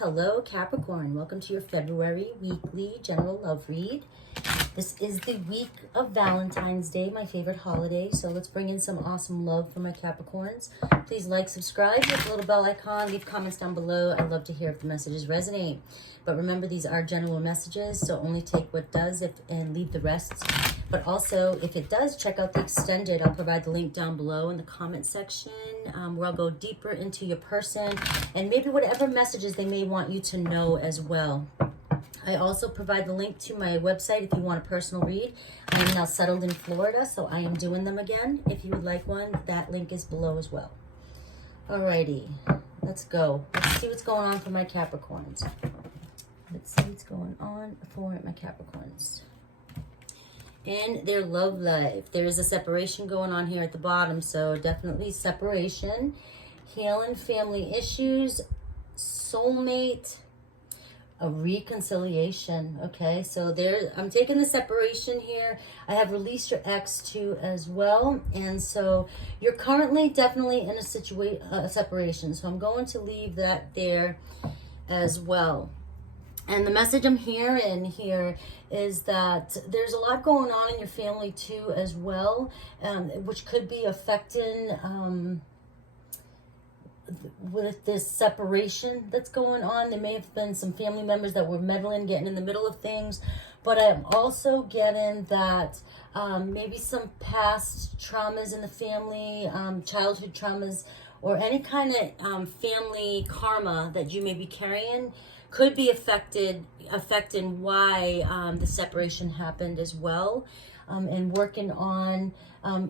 Hello Capricorn, welcome to your February weekly general love read. This is the week of Valentine's Day, my favorite holiday. So let's bring in some awesome love for my Capricorns. Please like, subscribe, hit the little bell icon, leave comments down below. I'd love to hear if the messages resonate. But remember, these are general messages, so only take what does and leave the rest. But also, if it does, check out the extended. I'll provide the link down below in the comment section where I'll go deeper into your person and maybe whatever messages they may want you to know as well. I also provide the link to my website if you want a personal read. I am now settled in Florida, so I am doing them again. If you would like one, that link is below as well. Alrighty, let's go. Let's see what's going on for my Capricorns. Let's see what's going on for my Capricorns. In their love life, there is a separation going on here at the bottom, so definitely separation, healing family issues, soulmate, a reconciliation. Okay, so there, I'm taking the separation here. I have released your ex too as well, and so you're currently definitely in a separation, so I'm going to leave that there as well. And the message I'm hearing here is that there's a lot going on in your family too as well, which could be affecting with this separation that's going on. There may have been some family members that were meddling, getting in the middle of things, but I'm also getting that maybe some past traumas in the family, childhood traumas, or any kind of family karma that you may be carrying could be affecting why the separation happened as well. And working on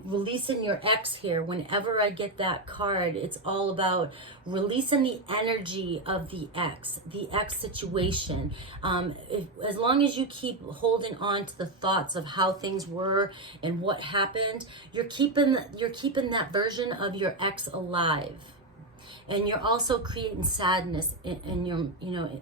releasing your ex here. Whenever I get that card, it's all about releasing the energy of the ex situation. As long as you keep holding on to the thoughts of how things were and what happened, you're keeping that version of your ex alive. And you're also creating sadness in your,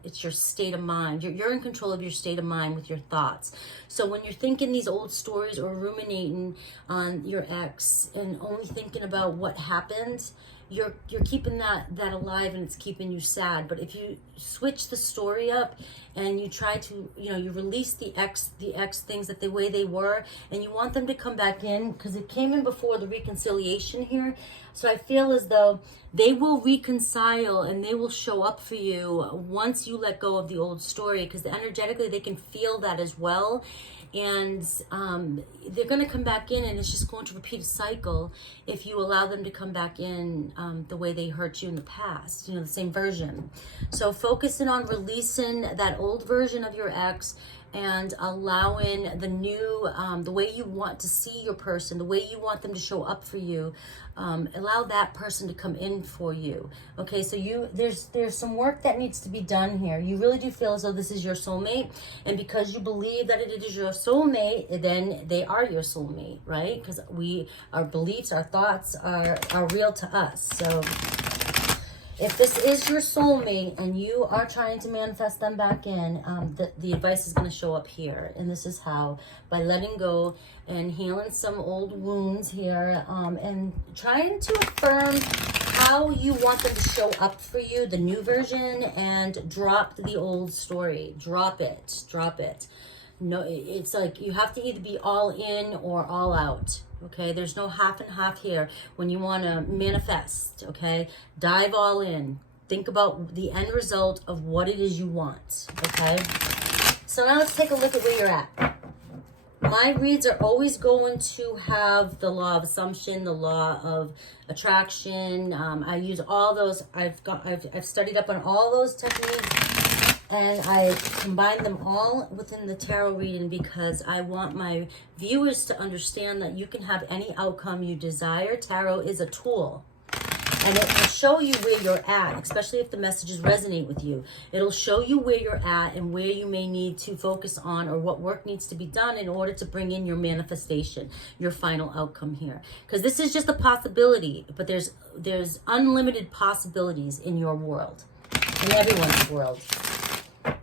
it's your state of mind. You're in control of your state of mind with your thoughts. So when you're thinking these old stories or ruminating on your ex and only thinking about what happened, you're keeping that alive, and it's keeping you sad. But if you switch the story up and you try to, you release the ex things that the way they were, and you want them to come back in, because it came in before the reconciliation here. So I feel as though they will reconcile and they will show up for you once you let go of the old story, because energetically they can feel that as well. And they're going to come back in, and it's just going to repeat a cycle if you allow them to come back in the way they hurt you in the past, the same version. So focusing on releasing that old version of your ex and allowing the new, the way you want to see your person, the way you want them to show up for you, allow that person to come in for you. Okay, so there's some work that needs to be done here. You really do feel as though this is your soulmate, and because you believe that it is your soulmate, then they are your soulmate, right? Because our beliefs, our thoughts are real to us. So if this is your soulmate and you are trying to manifest them back in, the advice is going to show up here. And this is how: by letting go and healing some old wounds here, and trying to affirm how you want them to show up for you, the new version, and drop the old story. Drop it. No, it's like you have to either be all in or all out. Okay, there's no half and half here when you want to manifest. Okay, dive all in. Think about the end result of what it is you want. Okay, so now let's take a look at where you're at. My reads are always going to have the law of assumption, the law of attraction. I use all those. I've studied up on all those techniques, and I combine them all within the tarot reading because I want my viewers to understand that you can have any outcome you desire. Tarot is a tool, and it will show you where you're at, especially if the messages resonate with you. It'll show you where you're at and where you may need to focus on, or what work needs to be done in order to bring in your manifestation, your final outcome here. Because this is just a possibility, but there's unlimited possibilities in your world, in everyone's world.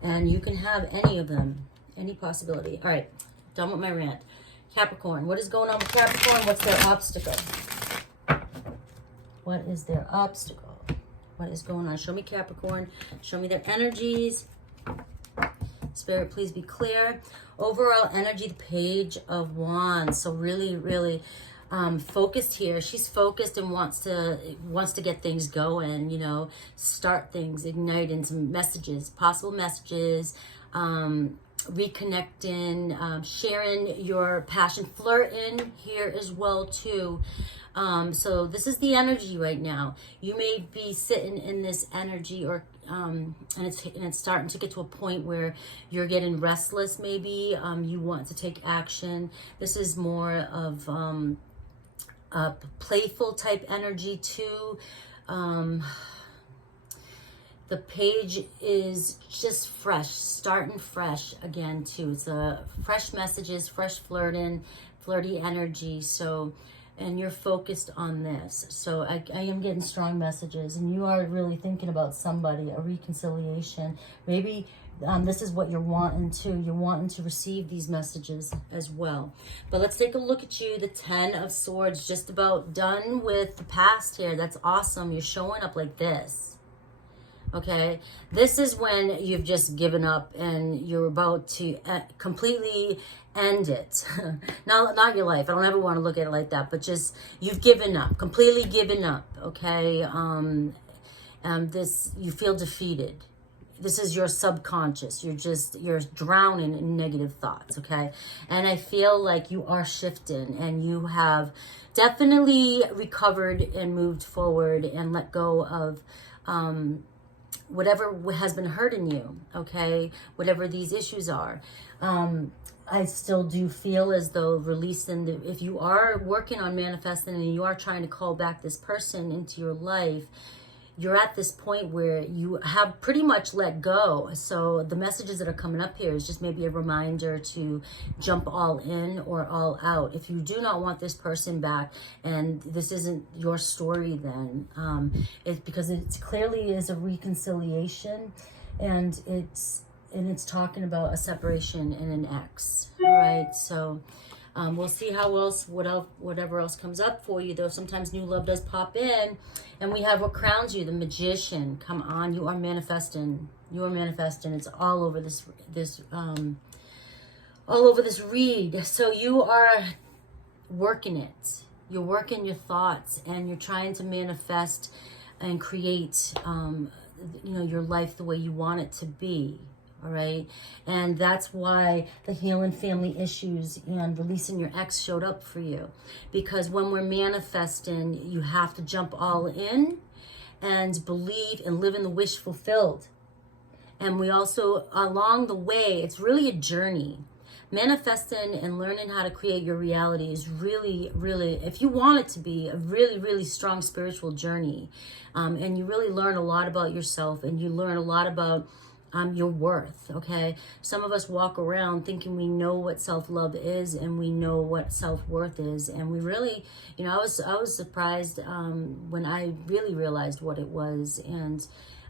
And you can have any of them, any possibility. All right, done with my rant. Capricorn, what is going on with Capricorn? What's their obstacle? What is their obstacle? What is going on? Show me Capricorn. Show me their energies. Spirit, please be clear. Overall energy, the Page of Wands. So really, really focused here. She's focused and wants to get things going, you know, start things, igniting some messages, possible messages, reconnecting, sharing your passion, flirting here as well too. So this is the energy right now. You may be sitting in this energy, or and it's starting to get to a point where you're getting restless. Maybe you want to take action. This is more of a playful type energy too. The Page is just fresh, starting fresh again too. It's fresh messages, fresh flirty energy. So, and you're focused on this. So I am getting strong messages, and you are really thinking about somebody, a reconciliation. Maybe this is what you're wanting to. You're wanting to receive these messages as well. But let's take a look at you. The 10 of Swords, just about done with the past here. That's awesome. You're showing up like this. Okay, this is when you've just given up and you're about to completely end it. Not your life. I don't ever want to look at it like that, but just you've given up, completely given up. Okay, you feel defeated. This is your subconscious. You're drowning in negative thoughts. Okay, and I feel like you are shifting, and you have definitely recovered and moved forward and let go of whatever has been hurting you, okay? Whatever these issues are. I still do feel as though releasing if you are working on manifesting and you are trying to call back this person into your life, you're at this point where you have pretty much let go. So the messages that are coming up here is just maybe a reminder to jump all in or all out. If you do not want this person back and this isn't your story, then it's because it clearly is a reconciliation, and it's talking about a separation and an ex. All right, so we'll see whatever else comes up for you, though. Sometimes new love does pop in. And we have what crowns you, the Magician. Come on, you are manifesting. You are manifesting. It's all over this read. So you are working it. You're working your thoughts, and you're trying to manifest and create, your life the way you want it to be. All right. And that's why the healing family issues and releasing your ex showed up for you. Because when we're manifesting, you have to jump all in and believe and live in the wish fulfilled. And we also, along the way, it's really a journey. Manifesting and learning how to create your reality is really, really, if you want it to be, a really, really strong spiritual journey. And you really learn a lot about yourself, and you learn a lot about your worth. Okay, some of us walk around thinking we know what self-love is, and we know what self-worth is, and we really, I was surprised when I really realized what it was, and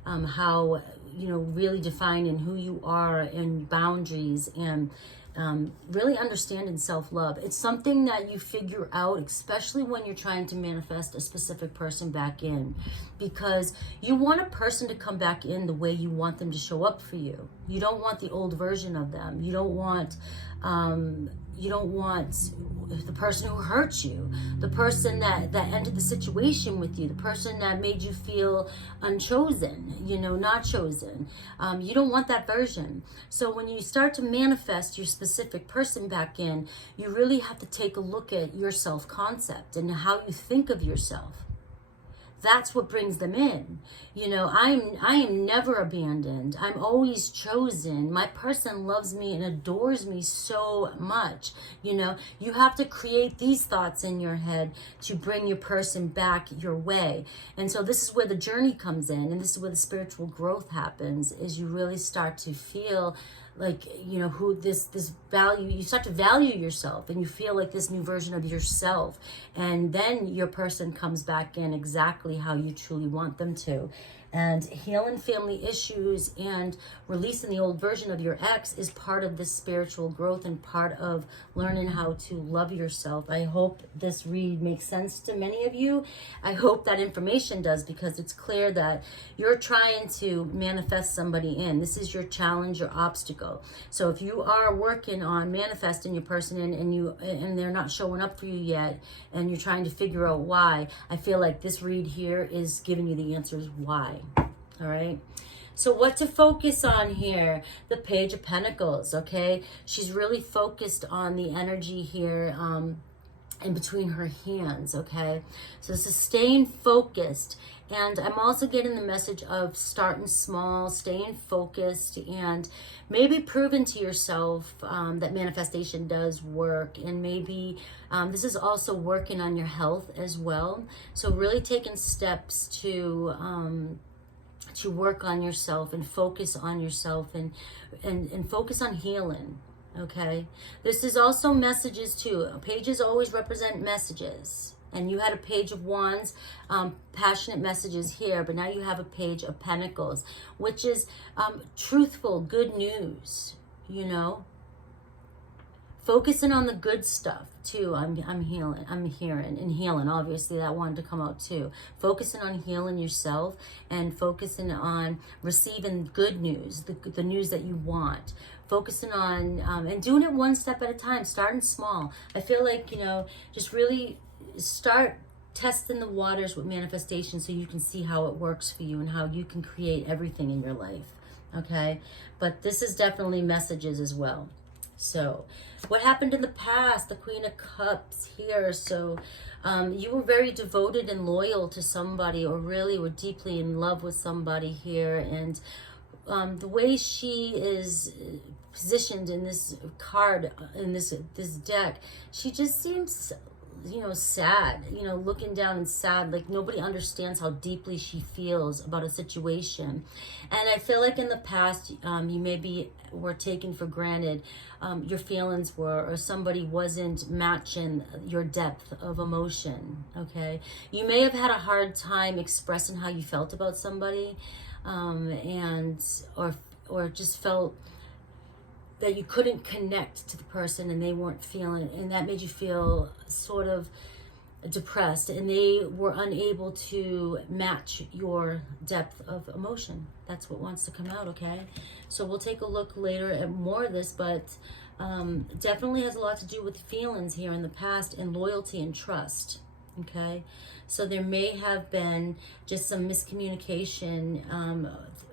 how really defining who you are, and boundaries, and really understanding self-love. It's something that you figure out, especially when you're trying to manifest a specific person back in, because you want a person to come back in the way you want them to show up for you. You don't want the old version of them. You don't want the person who hurt you, the person that ended the situation with you, the person that made you feel unchosen, not chosen. You don't want that version. So when you start to manifest your specific person back in, you really have to take a look at your self-concept and how you think of yourself. That's what brings them in. I am never abandoned. I'm always chosen. My person loves me and adores me so much. You have to create these thoughts in your head to bring your person back your way. And so this is where the journey comes in, and this is where the spiritual growth happens, is you really start to feel like, who this value, you start to value yourself, and you feel like this new version of yourself. And then your person comes back in exactly how you truly want them to. And healing family issues and releasing the old version of your ex is part of this spiritual growth and part of learning how to love yourself. I hope this read makes sense to many of you. I hope that information does, because it's clear that you're trying to manifest somebody in. This is your challenge, your obstacle. So if you are working on manifesting your person in, and they're not showing up for you yet, and you're trying to figure out why, I feel like this read here is giving you the answers why. All right. So what to focus on here? The Page of Pentacles, okay? She's really focused on the energy here in between her hands, okay? So this is staying focused. And I'm also getting the message of starting small, staying focused, and maybe proving to yourself that manifestation does work. And maybe this is also working on your health as well. So really taking steps to work on yourself and focus on yourself and focus on healing. Okay, this is also messages too. Pages always represent messages, and you had a Page of Wands, passionate messages here, but now you have a Page of Pentacles, which is truthful, good news, you know, focusing on the good stuff too. I'm hearing, and healing, obviously that wanted to come out too. Focusing on healing yourself and focusing on receiving good news, the news that you want. Focusing on and doing it one step at a time, starting small. I feel like, you know, just really start testing the waters with manifestation so you can see how it works for you and how you can create everything in your life, okay? But this is definitely messages as well. So what happened in the past? The Queen of Cups here. So you were very devoted and loyal to somebody, or really were deeply in love with somebody here. And the way she is positioned in this card, in this deck, she just seems, you know, sad, you know, looking down and sad, like nobody understands how deeply she feels about a situation. And I feel like in the past, you maybe were taken for granted, your feelings were, or somebody wasn't matching your depth of emotion, okay? You may have had a hard time expressing how you felt about somebody, or just felt that you couldn't connect to the person and they weren't feeling, and that made you feel sort of depressed, and they were unable to match your depth of emotion. That's what wants to come out, okay? So we'll take a look later at more of this, but definitely has a lot to do with feelings here in the past and loyalty and trust, okay? So there may have been just some miscommunication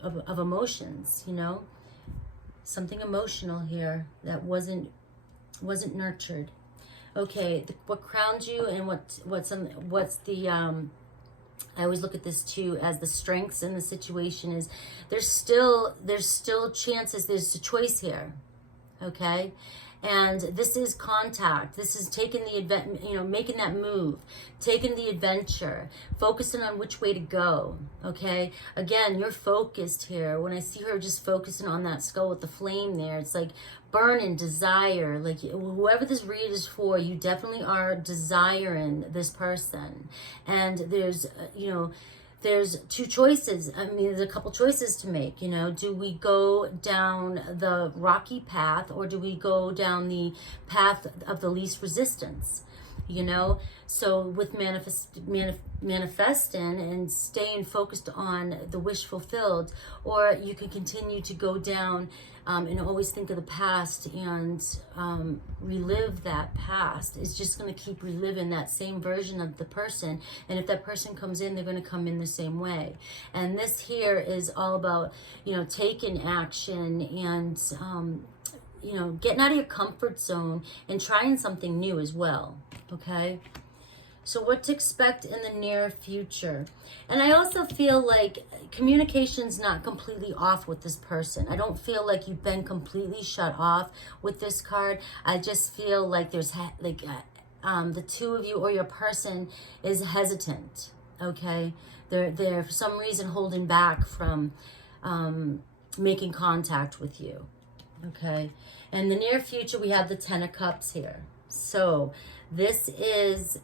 of emotions, you know? Something emotional here that wasn't nurtured. Okay, what crowned you and what's the I always look at this too as the strengths in the situation is there's still chances, there's a choice here. Okay? And this is contact. This is taking the event, you know, making that move, taking the adventure, focusing on which way to go. Okay. Again, you're focused here. When I see her just focusing on that skull with the flame there, it's like burning desire. Like whoever this read is for, you definitely are desiring this person. And there's, you know, there's two choices. I mean, there's a couple choices to make, you know. Do we go down the rocky path, or do we go down the path of the least resistance, you know? So with manifesting and staying focused on the wish fulfilled, or you can continue to go down and always think of the past and relive that past. It's just going to keep reliving that same version of the person. And if that person comes in, they're going to come in the same way. And this here is all about, you know, taking action and, you know, getting out of your comfort zone and trying something new as well. Okay. So what to expect in the near future. And I also feel like communication's not completely off with this person. I don't feel like you've been completely shut off with this card. I just feel like there's the two of you or your person is hesitant. Okay. They're for some reason holding back from making contact with you. Okay. In the near future, we have the Ten of Cups here. So this is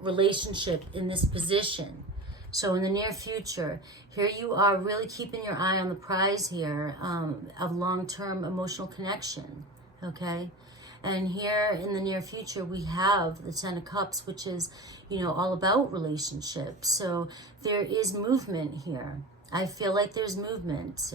relationship in this position. So in the near future, here you are really keeping your eye on the prize here of long-term emotional connection, okay? And here in the near future, we have the Ten of Cups, which is, you know, all about relationships. So there is movement here. I feel like there's movement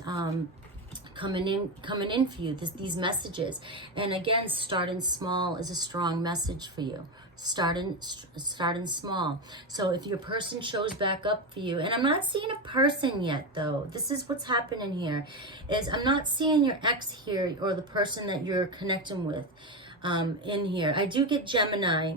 coming in for you, these messages. And again, starting small is a strong message for you. Starting small. So if your person shows back up for you, and I'm not seeing a person yet though, this is what's happening here, is I'm not seeing your ex here or the person that you're connecting with in here. I do get Gemini,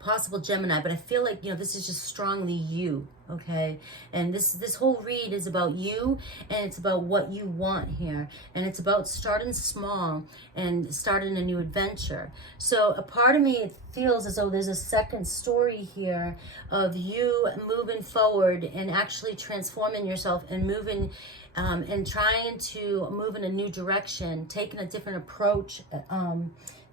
possible Gemini, but I feel like, you know, this is just strongly you, okay? And this whole read is about you, and it's about what you want here, and it's about starting small and starting a new adventure. So a part of me, it feels as though there's a second story here of you moving forward and actually transforming yourself and moving and trying to move in a new direction, taking a different approach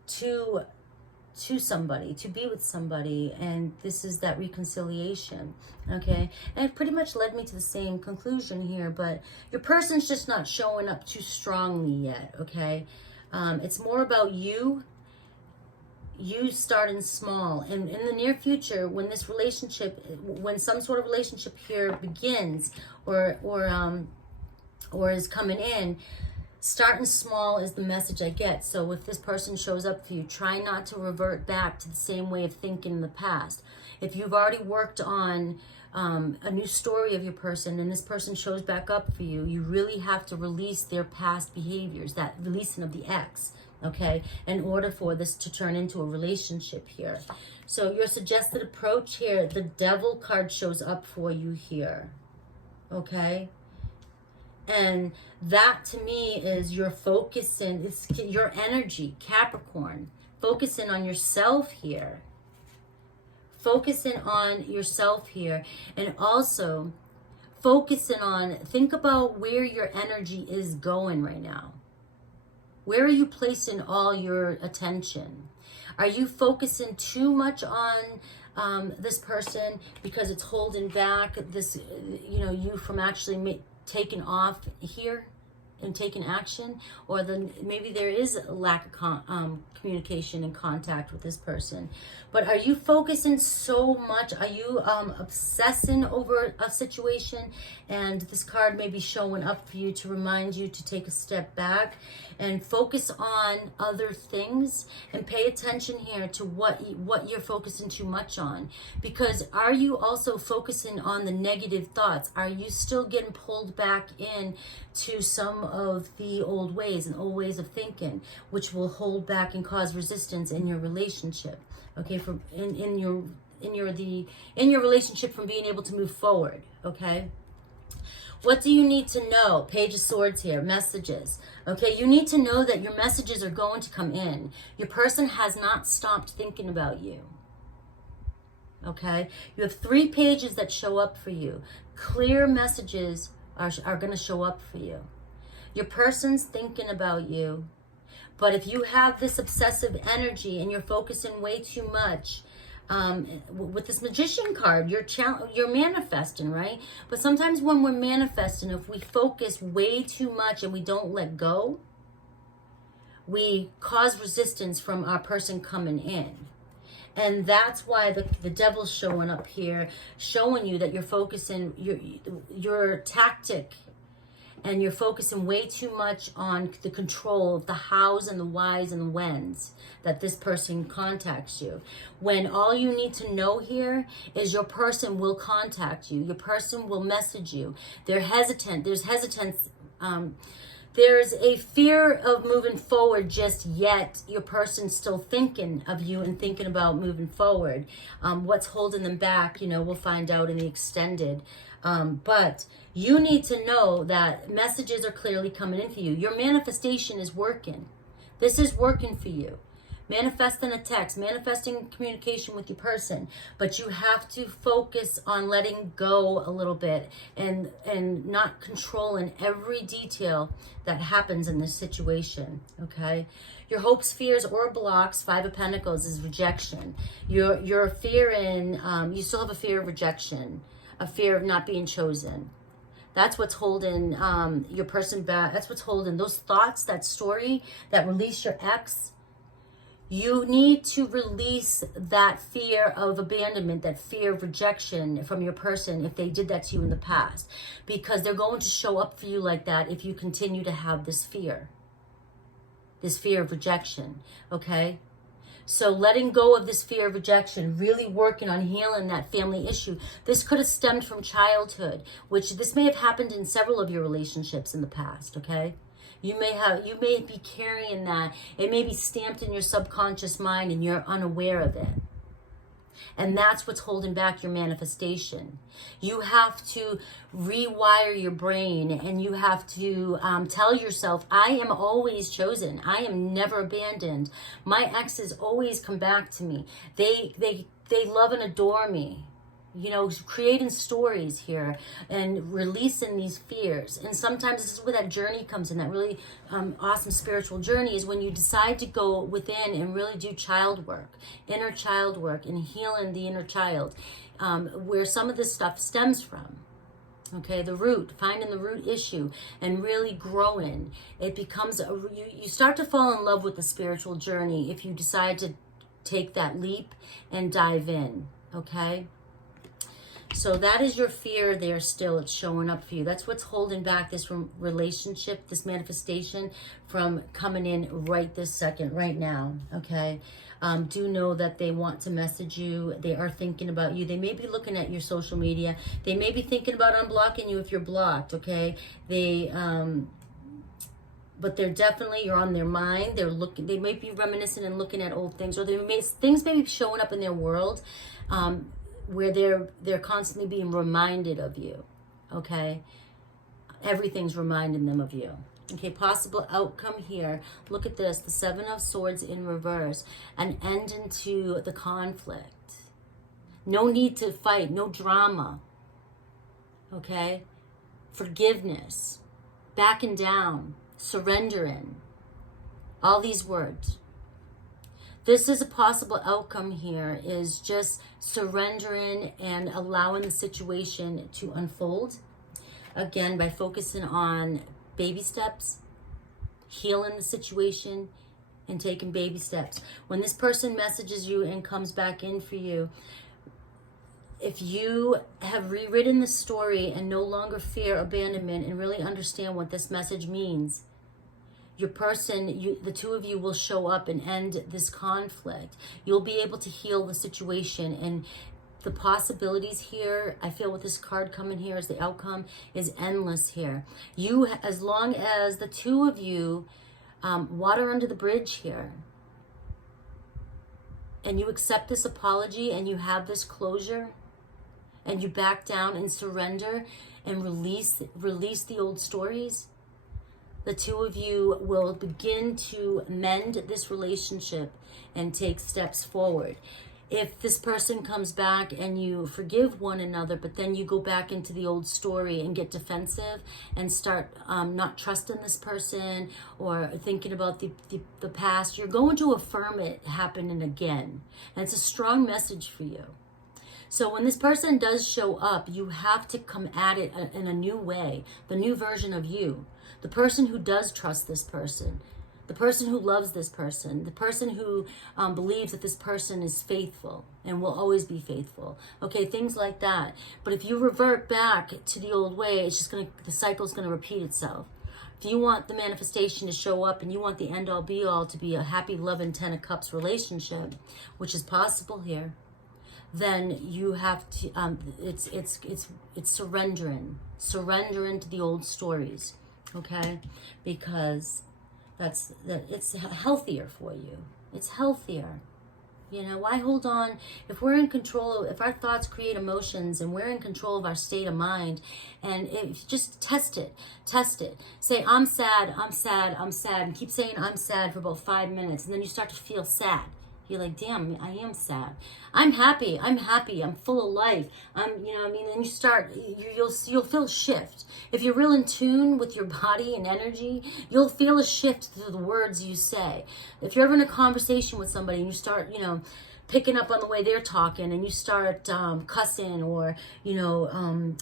to somebody, to be with somebody. And this is that reconciliation, okay? And it pretty much led me to the same conclusion here, but your person's just not showing up too strongly yet, okay? It's more about you starting small. And in the near future, when this relationship, when some sort of relationship here begins or is coming in, starting small is the message I get. So if this person shows up for you, try not to revert back to the same way of thinking in the past. If you've already worked on a new story of your person and this person shows back up for you, you really have to release their past behaviors, that releasing of the ex, okay, in order for this to turn into a relationship here. So your suggested approach here, the Devil card shows up for you here, okay? And that to me is you're focusing, it's your energy, Capricorn, focusing on yourself here. Focusing on yourself here. And also focusing on, think about where your energy is going right now. Where are you placing all your attention? Are you focusing too much on this person because it's holding back this, you know, you from actually taking off here and taking action? Or then maybe there is a lack of communication and contact with this person. But are you focusing so much? Are you obsessing over a situation? And this card may be showing up for you to remind you to take a step back and focus on other things, and pay attention here to what you're focusing too much on. Because are you also focusing on the negative thoughts? Are you still getting pulled back in to some of the old ways and old ways of thinking, which will hold back and cause resistance in your relationship, okay, in your relationship from being able to move forward, okay? What do you need to know? Page of Swords here, messages. Okay, you need to know that your messages are going to come in. Your person has not stopped thinking about you. Okay, you have 3 pages that show up for you. Clear messages are going to show up for you. Your person's thinking about you. But if you have this obsessive energy and you're focusing way too much, with this Magician card, you're manifesting, right? But sometimes when we're manifesting, if we focus way too much and we don't let go, we cause resistance from our person coming in. And that's why the Devil's showing up here, showing you that you're focusing your tactic, and you're focusing way too much on the control of the hows and the whys and the whens that this person contacts you. When all you need to know here is your person will contact you. Your person will message you. They're hesitant. There's hesitance. There's a fear of moving forward just yet. Your person's still thinking of you and thinking about moving forward. What's holding them back, you know, we'll find out in the extended. But you need to know that messages are clearly coming in for you. Your manifestation is working. This is working for you. Manifesting a text, manifesting communication with your person. But you have to focus on letting go a little bit and not controlling every detail that happens in this situation, okay? Your hopes, fears, or blocks, 5 of Pentacles, is rejection. You're fearing, you still have a fear of rejection. a fear of not being chosen. That's what's holding your person back. That's what's holding those thoughts, that story, that release your ex. You need to release that fear of abandonment, that fear of rejection from your person if they did that to you in the past. Because they're going to show up for you like that if you continue to have this fear of rejection, okay? So letting go of this fear of rejection, really working on healing that family issue. This could have stemmed from childhood, which this may have happened in several of your relationships in the past, okay? You may be carrying that. It may be stamped in your subconscious mind and you're unaware of it. And that's what's holding back your manifestation. You have to rewire your brain, and you have to tell yourself, I am always chosen. I am never abandoned. My exes always come back to me. They love and adore me. You know, creating stories here and releasing these fears. And sometimes this is where that journey comes in, that really awesome spiritual journey, is when you decide to go within and really do child work, inner child work, and healing the inner child, where some of this stuff stems from. Okay, the root, finding the root issue and really growing. It becomes, you start to fall in love with the spiritual journey if you decide to take that leap and dive in, okay? So that is your fear there still. It's showing up for you. That's what's holding back this relationship, this manifestation from coming in right this second, right now, okay? Do know that they want to message you. They are thinking about you. They may be looking at your social media. They may be thinking about unblocking you if you're blocked, okay? But they're definitely, you're on their mind. They might be reminiscing and looking at old things, or things may be showing up in their world, where they're constantly being reminded of you, okay? Everything's reminding them of you. Okay, possible outcome here. Look at this, the Seven of Swords in reverse, an end into the conflict. No need to fight, no drama, okay? Forgiveness, backing down, surrendering, all these words. This is a possible outcome here, is just surrendering and allowing the situation to unfold. Again, by focusing on baby steps, healing the situation, and taking baby steps. When this person messages you and comes back in for you, if you have rewritten the story and no longer fear abandonment and really understand what this message means, your person, the two of you will show up and end this conflict. You'll be able to heal the situation, and the possibilities here, I feel with this card coming here as the outcome, is endless here. As long as the two of you water under the bridge here, and you accept this apology and you have this closure, and you back down and surrender and release the old stories, the two of you will begin to mend this relationship and take steps forward. If this person comes back and you forgive one another, but then you go back into the old story and get defensive and start not trusting this person or thinking about the past, you're going to affirm it happening again. And it's a strong message for you. So when this person does show up, you have to come at it in a new way, the new version of you. The person who does trust this person, the person who loves this person, the person who believes that this person is faithful and will always be faithful. Okay, things like that. But if you revert back to the old way, it's just the cycle's gonna repeat itself. If you want the manifestation to show up and you want the end all be all to be a happy, loving 10 of Cups relationship, which is possible here, then you have to, it's surrendering to the old stories. Okay, because it's healthier for you. It's healthier. You know, why hold on? If we're in control, if our thoughts create emotions and we're in control of our state of mind, and just test it. Say, I'm sad, and keep saying I'm sad for about 5 minutes, and then you start to feel sad. You're like, damn, I am sad. I'm happy. I'm full of life. And you start, you'll feel a shift. If you're real in tune with your body and energy, you'll feel a shift to the words you say. If you're ever in a conversation with somebody and you start, picking up on the way they're talking, and you start cussing, or, you know,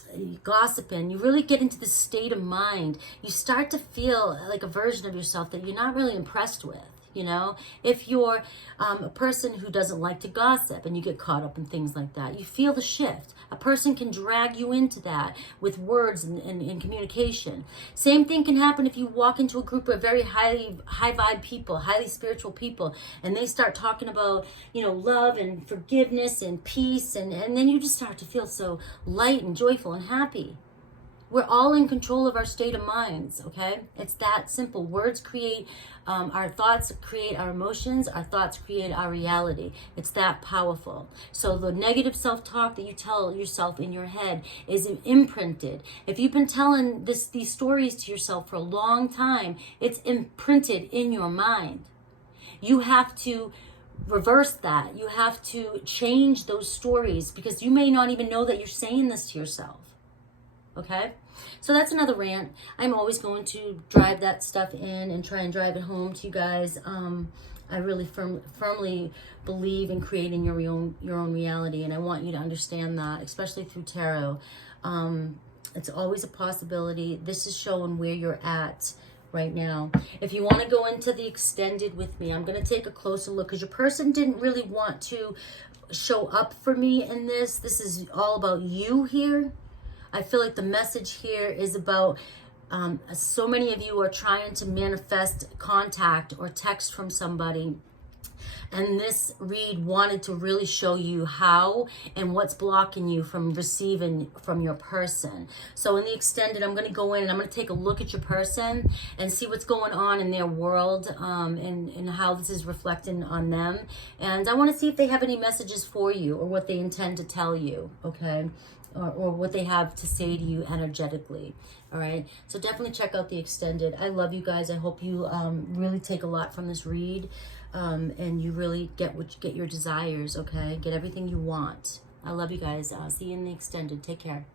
gossiping, you really get into this state of mind. You start to feel like a version of yourself that you're not really impressed with. You know, if you're a person who doesn't like to gossip and you get caught up in things like that, you feel the shift. A person can drag you into that with words and communication. Same thing can happen if you walk into a group of very high vibe people, highly spiritual people, and they start talking about, you know, love and forgiveness and peace, and then you just start to feel so light and joyful and happy. We're all in control of our state of minds, okay? It's that simple. Words create, our thoughts create our emotions, our thoughts create our reality. It's that powerful. So the negative self-talk that you tell yourself in your head is imprinted. If you've been telling these stories to yourself for a long time, it's imprinted in your mind. You have to reverse that. You have to change those stories, because you may not even know that you're saying this to yourself. Okay, so that's another rant. I'm always going to drive that stuff in and try and drive it home to you guys. I really firmly believe in creating your own reality, and I want you to understand that, especially through tarot. It's always a possibility. This is showing where you're at right now. If you want to go into the extended with me, I'm going to take a closer look, because your person didn't really want to show up for me in this. This is all about you here. I feel like the message here is about so many of you are trying to manifest contact or text from somebody. And this read wanted to really show you how and what's blocking you from receiving from your person. So in the extended, I'm going to go in and I'm going to take a look at your person and see what's going on in their world, and how this is reflecting on them. And I want to see if they have any messages for you, or what they intend to tell you, okay? Or what they have to say to you energetically. All right, so definitely check out the extended. I love you guys. I hope you really take a lot from this read, and you really get your desires. Okay, get everything you want. I love you guys. See you in the extended. Take care.